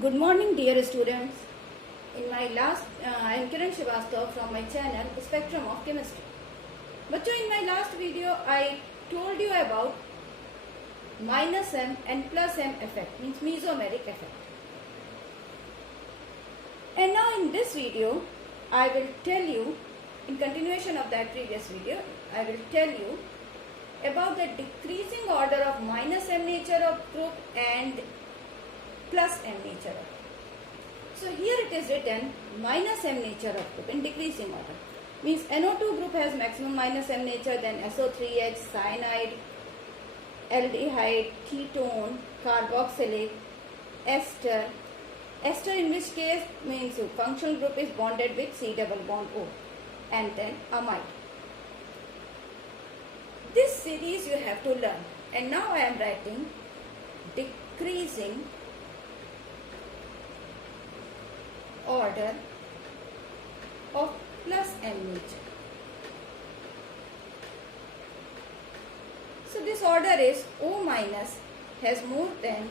Good morning, dear students. In my last, I am Kiran Srivastava from my channel Spectrum of Chemistry. बच्चों, in my last video, I told you about minus M and plus M effect, means mesomeric effect. And now in this video, I will tell you, in continuation of that previous video, I will tell you about the decreasing order of minus M nature of group and plus M nature of group. So here it is written minus M nature of group in decreasing order. Means NO2 group has maximum minus M nature, then SO3H, cyanide, aldehyde, ketone, carboxylic, ester. Ester in which case means functional group is bonded with C double bond O, and then amide. This series you have to learn, and now I am writing decreasing order of plus M nature. So this order is O minus has more than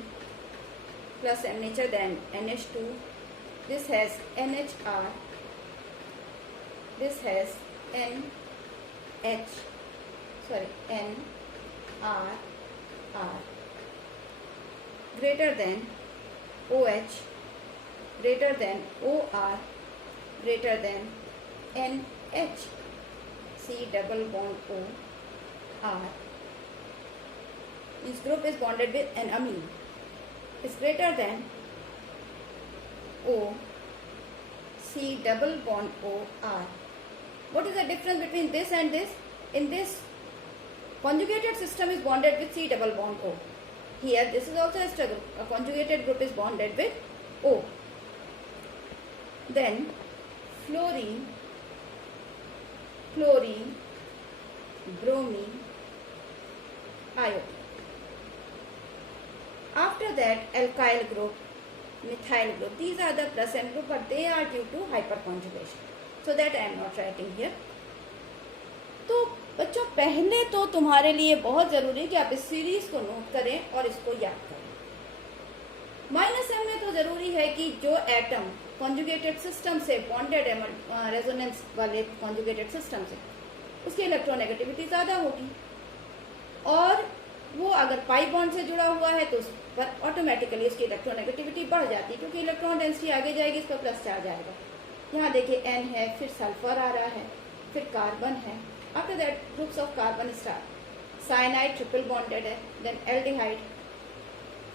plus M nature than NH2. This has NHR. This has NRR greater than OH, greater than OR, greater than NH, C double bond O R. This group is bonded with an amine. Is greater than O, C double bond O R. What is the difference between this and this? In this, conjugated system is bonded with C double bond O. Here, this is also ester group. A conjugated group is bonded with O. Then, fluorine, chlorine, bromine, iodine. After that, alkyl group, methyl group. These are the plus M group, but they are due to hyperconjugation. So that I am not writing here. तो बच्चों, पहले तो तुम्हारे लिए बहुत जरूरी है कि आप इस सीरीज को नोट करें और इसको याद करें. माइनस एम में तो जरूरी है कि जो एटम कॉन्जुगेटेड सिस्टम से बॉन्डेड है, रेजोनेंस वाले कॉन्जुगेटेड सिस्टम से, उसकी इलेक्ट्रोनेगेटिविटी ज्यादा होगी, और वो अगर पाई बॉन्ड से जुड़ा हुआ है तो उस पर ऑटोमेटिकली उसकी इलेक्ट्रोनेगेटिविटी बढ़ जाती है, क्योंकि इलेक्ट्रॉन डेंसिटी आगे जाएगी, इस पर प्लस चार्ज आएगा. यहाँ देखिए N है, फिर सल्फर आ रहा है, फिर कार्बन है. After that groups of carbon start. Cyanide triple bonded है, देन एल्डिहाइड.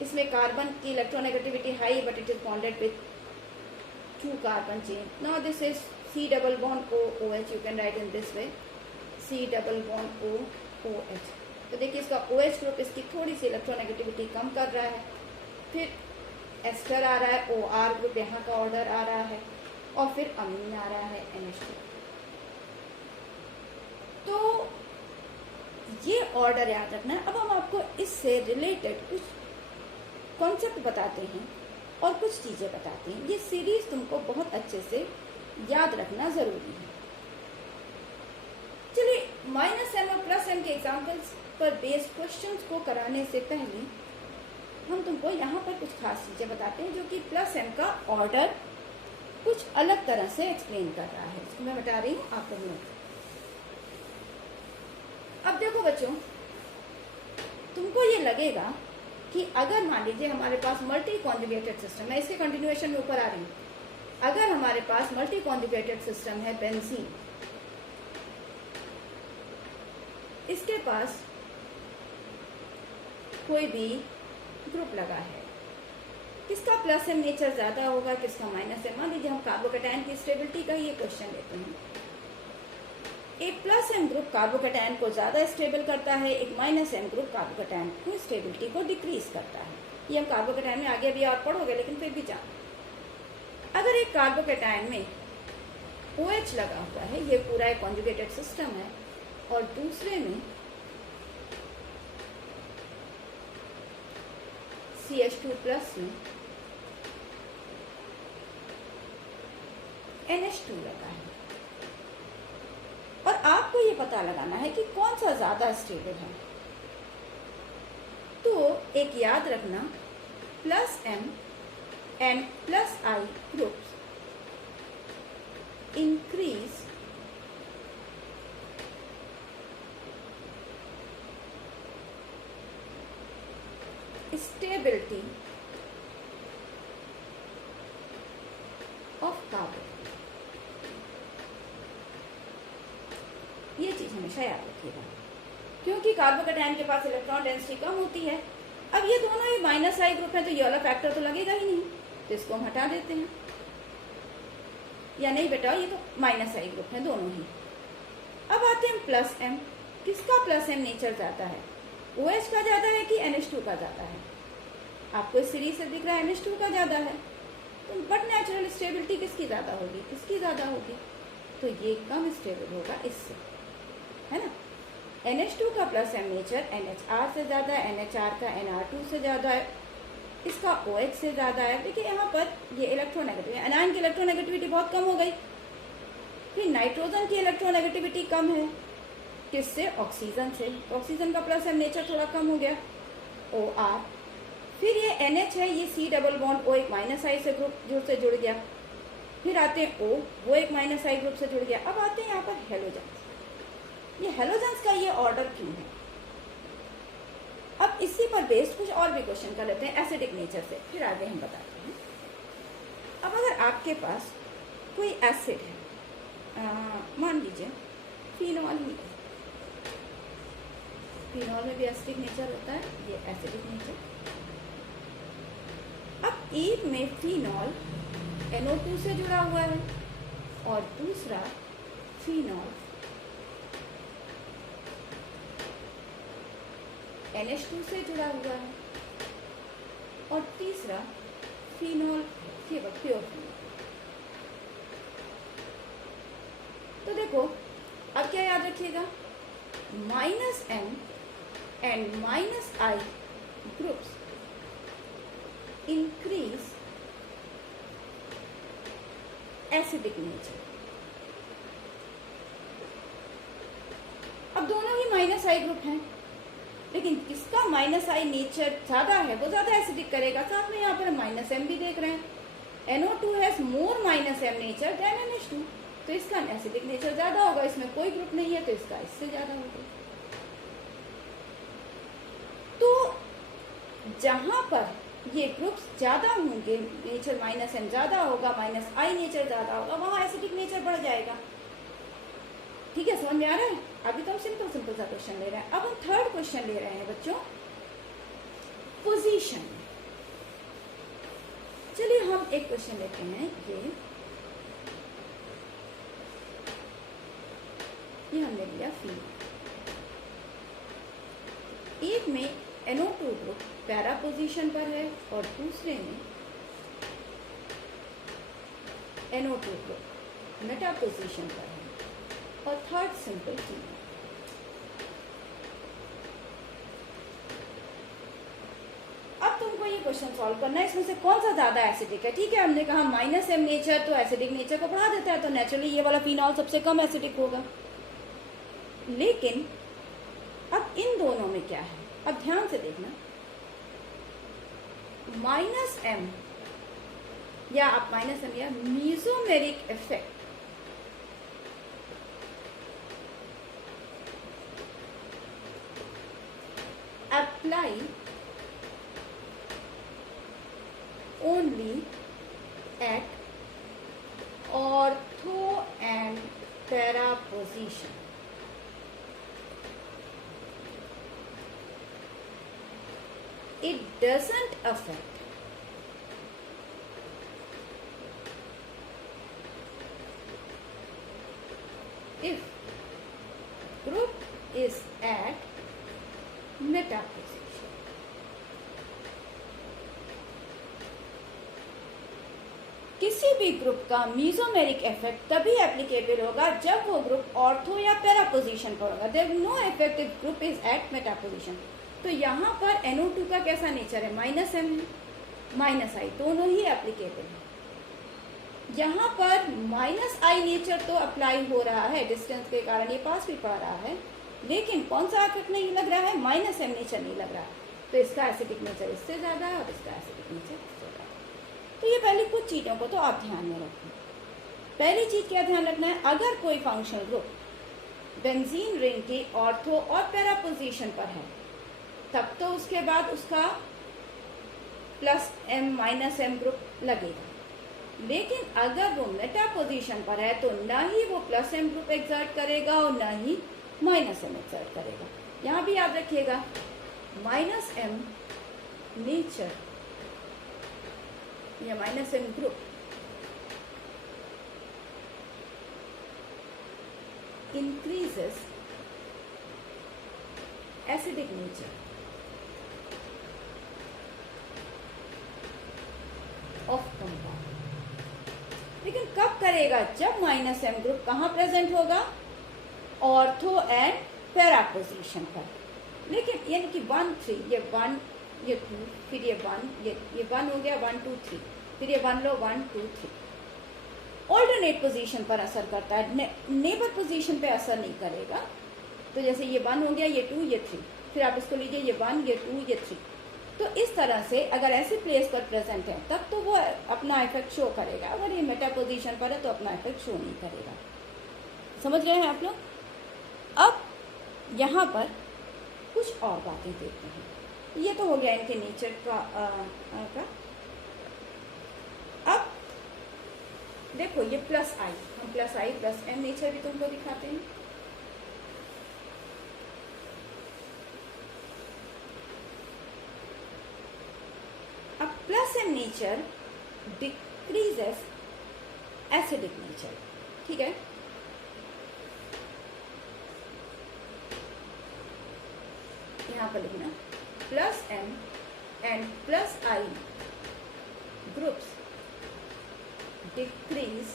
इसमें कार्बन की electronegativity high, but it is bonded with 2 carbon chain. Now this is C double bond O OH. You can write in this way, C double bond O OH. तो देखिए इसका OH group इसकी थोड़ी सी electronegativity कम कर रहा है. फिर ester आ रहा है, OR ग्रुप यहाँ का ऑर्डर आ रहा है, और फिर अमीन आ रहा है NH2. तो ये ऑर्डर याद रखना है. अब हम आपको इससे रिलेटेड कुछ कॉन्सेप्ट बताते हैं और कुछ चीजें बताते हैं. ये सीरीज तुमको बहुत अच्छे से याद रखना जरूरी है. चलिए, माइनस एम और प्लस एम के एग्जाम्पल्स पर बेस्ड क्वेश्चंस को कराने से पहले हम तुमको यहाँ पर कुछ खास चीजें बताते हैं, जो कि प्लस एम का ऑर्डर कुछ अलग तरह से एक्सप्लेन कर रहा है. इसको मैं बता रही हूँ आपको नोट. अब देखो बच्चों, तुमको ये लगेगा कि अगर मान लीजिए हमारे पास मल्टी कॉन्जुगेटेड सिस्टम, मैं इसके कंटिन्यूएशन में ऊपर आ रही हूँ. अगर हमारे पास मल्टी कॉन्जुगेटेड सिस्टम है, बेंजीन, इसके पास कोई भी ग्रुप लगा है, किसका प्लस एम नेचर ज्यादा होगा, किसका माइनस एम. मान लीजिए हम कार्बोकैटायन की स्टेबिलिटी का ये क्वेश्चन लेते हैं. एक प्लस एम ग्रुप कार्बोकैटायन को ज्यादा स्टेबल करता है, एक माइनस एम ग्रुप कार्बोकैटायन की स्टेबिलिटी को डिक्रीज करता है. ये हम कार्बोकैटायन में आगे भी आप पढ़ोगे, लेकिन फिर भी जान. अगर एक कार्बोकैटायन में OH लगा हुआ है, ये पूरा एक कॉन्जुगेटेड सिस्टम है, और दूसरे में CH2 प्लस में NH2 लगा है, और आपको ये पता लगाना है कि कौन सा ज्यादा स्टेबल है. तो एक याद रखना, plus M and plus I groups increase stability of carbon। ये चीज हमेशा याद रखिएगा, क्योंकि कार्बोकैटायन के पास इलेक्ट्रॉन डेंसिटी कम होती है। अब ये दोनों ही माइनस आई ग्रुप है, तो ये वाला फैक्टर तो लगेगा ही नहीं, तो इसको हम हटा देते हैं। या नहीं बेटा, ये तो माइनस आई ग्रुप है दोनों ही। अब आते हैं प्लस एम। किसका प्लस एम नेचर ज्यादा है? OH का ज्यादा है कि NH2 का ज्यादा है? आपको इस सीरीज से दिख रहा है NH2 का ज्यादा है, तो बट नेचुरल स्टेबिलिटी किसकी ज्यादा होगी? इसकी ज्यादा होगी, तो ये कम स्टेबल होगा इससे, है ना। NH2 का प्लस एम नेचर NHR से ज्यादा है, NHR का NR2 से ज्यादा है, इसका OH से ज्यादा है। देखिए यहाँ पर ये इलेक्ट्रोनेगेटिव है, एनायन की इलेक्ट्रोनेगेटिविटी बहुत कम हो गई। फिर नाइट्रोजन की इलेक्ट्रोनेगेटिविटी कम है, किससे? ऑक्सीजन से। ऑक्सीजन का प्लस एम नेचर थोड़ा कम हो गया, OR। फिर ये NH है, ये C डबल बॉन्ड O एक माइनस आई से ग्रुप से जुड़ गया। फिर आते हैं O, वो एक माइनस आई ग्रुप से जुड़ गया। अब आते हैं यहाँ पर हेलोजन। ये हेलोजेंस का ये ऑर्डर क्यों है? अब इसी पर बेस्ड कुछ और भी क्वेश्चन कर लेते हैं एसिडिक नेचर से, फिर आगे हम बताते हैं। अब अगर आपके पास कोई एसिड है, मान लीजिए फिनॉल ही है, फिनॉल में भी एसिडिक नेचर होता है, ये एसिडिक नेचर। अब एक में फिनॉल NO2 से जुड़ा हुआ है और दूसरा फिनॉल NH2 से जुड़ा हुआ है और तीसरा फिनॉल प्योर फिनॉल। तो देखो अब क्या याद रखिएगा, -M and -I groups increase acidic nature। अब दोनों ही माइनस आई ग्रुप हैं, लेकिन किसका माइनस आई नेचर ज्यादा है? वो ज्यादा एसिडिक करेगा। साथ में यहाँ पर माइनस एम भी देख रहे हैं, NO2 has more minus M nature than NH2, तो इसका एसिडिक नेचर ज्यादा होगा। इसमें कोई ग्रुप नहीं है, तो इसका इससे ज्यादा होगा। तो जहां पर ये ग्रुप्स ज्यादा होंगे, नेचर माइनस एम ज्यादा होगा, माइनस आई नेचर ज्यादा होगा, वहां एसिडिक नेचर बढ़ जाएगा। ठीक है, समझ में आ रहा है? अभी तो हम सिंपल सा क्वेश्चन ले रहे हैं। अब हम थर्ड क्वेश्चन ले रहे हैं बच्चों, पोजीशन। चलिए हम एक क्वेश्चन लेते हैं, ये हमने लिया फिनॉल। एक में NO2 ग्रुप पैरा पोजीशन पर है और दूसरे में NO2 ग्रुप मेटा पोजीशन पर है और थर्ड सिंपल फिनॉल। अब तुमको ये क्वेश्चन सॉल्व करना है, इसमें से कौन सा ज्यादा एसिडिक है। ठीक है, हमने कहा माइनस एम नेचर तो एसिडिक नेचर को बढ़ा देता है, तो नेचुरली ये वाला फिनॉल सबसे कम एसिडिक होगा। लेकिन अब इन दोनों में क्या है, अब ध्यान से देखना, माइनस एम या आप माइनस एम या मीसोमेरिक effect apply only at ortho and para position। It doesn't affect if group is at Meta position. किसी भी ग्रुप का मीसोमेरिक इफेक्ट तभी एप्लीकेबल होगा जब वो ग्रुप ऑर्थो या पैरा पोजीशन पर होगा। There no effect if group is at meta position. तो यहाँ पर NO2 का कैसा नेचर है, माइनस एम है, माइनस आई, दोनों ही एप्लीकेबल है। यहाँ पर माइनस आई नेचर तो अप्लाई हो रहा है, डिस्टेंस के कारण ये पास भी पड़ रहा है, लेकिन कौन सा इफेक्ट नहीं लग रहा है, माइनस एम नेचर नहीं लग रहा है। तो इसका एसिडिक नेचर इससे ज्यादा है और इसका एसिडिक नेचर इससे ज्यादा है। तो ये पहले कुछ चीज़ों को तो आप ध्यान में रखें। पहली चीज़ क्या ध्यान रखना है, अगर कोई फंक्शनल ग्रुप बेंजीन रिंग की ऑर्थो और पैरा पोजीशन पर है तब तो उसके बाद उसका +m ग्रुप लगेगा। लेकिन अगर वो मेटा पोजीशन पर है तो ना ही वो +m ग्रुप एक्सर्ट करेगा और ना ही -m एक्सर्ट करेगा। यहाँ भी याद रखिएगा -m नेचर या -m group increases acidic nature of compound। लेकिन कब करेगा, जब -m ग्रुप कहाँ प्रेजेंट होगा, ऑर्थो एंड पैरा पोजीशन पर। लेकिन यानी कि 1 3 ये 1 ये 2 फिर ये 1 ये 1 हो गया 1 2 3 फिर ये 1 लो 1 2 3 ऑल्टरनेट पोजीशन पर असर करता है, नेबर पोजीशन पे असर नहीं करेगा। तो जैसे ये 1 हो गया ये 2 ये 3 फिर आप इसको लीजिए ये 1 ये 2 ये 3। तो इस तरह से अगर ऐसे प्लेस पर प्रेजेंट है तब तो वो अपना इफेक्ट शो करेगा, अगर ये मेटा पोजीशन पर है तो अपना इफेक्ट शो नहीं करेगा। समझ गए हैं आप लोग। अब यहाँ पर कुछ और बातें देखते हैं। ये तो हो गया इनके नेचर का अब देखो ये +i, हम +i +m नेचर भी तुमको दिखाते हैं। अब +m nature decreases acidic nature, ठीक है। यहाँ पर लिखना +m and +i groups decrease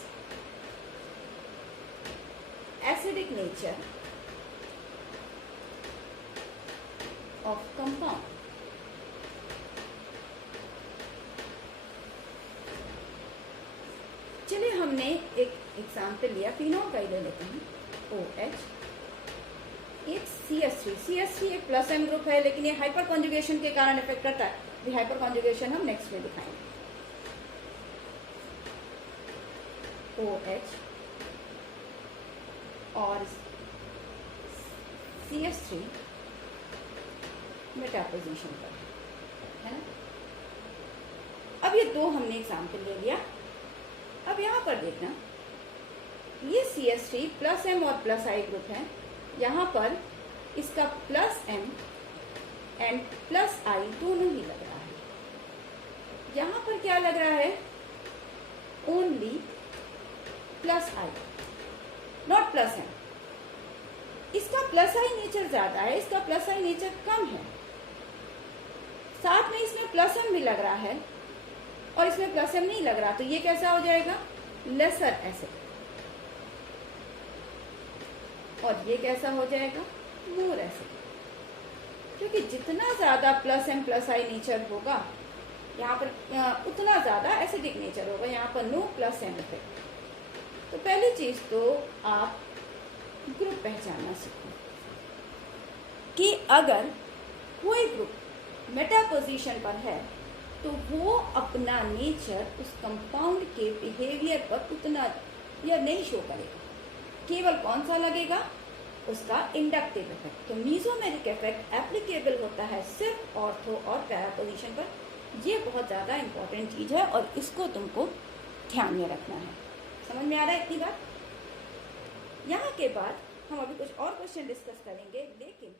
acidic nature of compound। चलिए हमने एक एग्जाम्पल लिया, फिनॉल का ही ले लेते हैं, OH, एक CH3 एक +m ग्रुप है लेकिन ये हाइपर कॉन्जुगेशन के कारण इफेक्ट करता है। ये हाइपर कॉन्जुगेशन हम नेक्स्ट में दिखाएंगे। OH और CH3 मेटा पोजीशन पर है ना। अब ये दो हमने एग्जाम्पल ले लिया। अब यहाँ पर देखना ये CH3 +m और +i ग्रुप है, यहाँ पर इसका +m एंड +i दोनों ही लग रहा है। यहाँ पर क्या लग रहा है, ओनली +i नॉट +m। इसका +i नेचर ज्यादा है, इसका +i नेचर कम है। साथ में इसमें +m भी लग रहा है और इसमें +m नहीं लग रहा, तो ये कैसा हो जाएगा, लेसर एसिड। और ये कैसा हो जाएगा, मोर एसिड। क्योंकि जितना ज्यादा +m +i नेचर होगा यहाँ पर उतना ज्यादा एसिडिक नेचर होगा। यहाँ पर नो +m इफेक्ट। तो पहली चीज तो आप ग्रुप पहचानना सीखो कि अगर कोई ग्रुप मेटा पोजीशन पर है तो वो अपना नेचर उस कंपाउंड के बिहेवियर पर उतना या नहीं शो करेगा। केवल कौन सा लगेगा, उसका इंडक्टिव इफेक्ट। तो मीजोमेरिक इफेक्ट एप्लीकेबल होता है सिर्फ ऑर्थो और पैरा पोजीशन पर। ये बहुत ज़्यादा इंपॉर्टेंट चीज़ है और इसको तुमको ध्यान में रखना है। समझ में आ रहा है इतनी बात। यहाँ के बाद हम अभी कुछ और क्वेश्चन डिस्कस करेंगे, लेकिन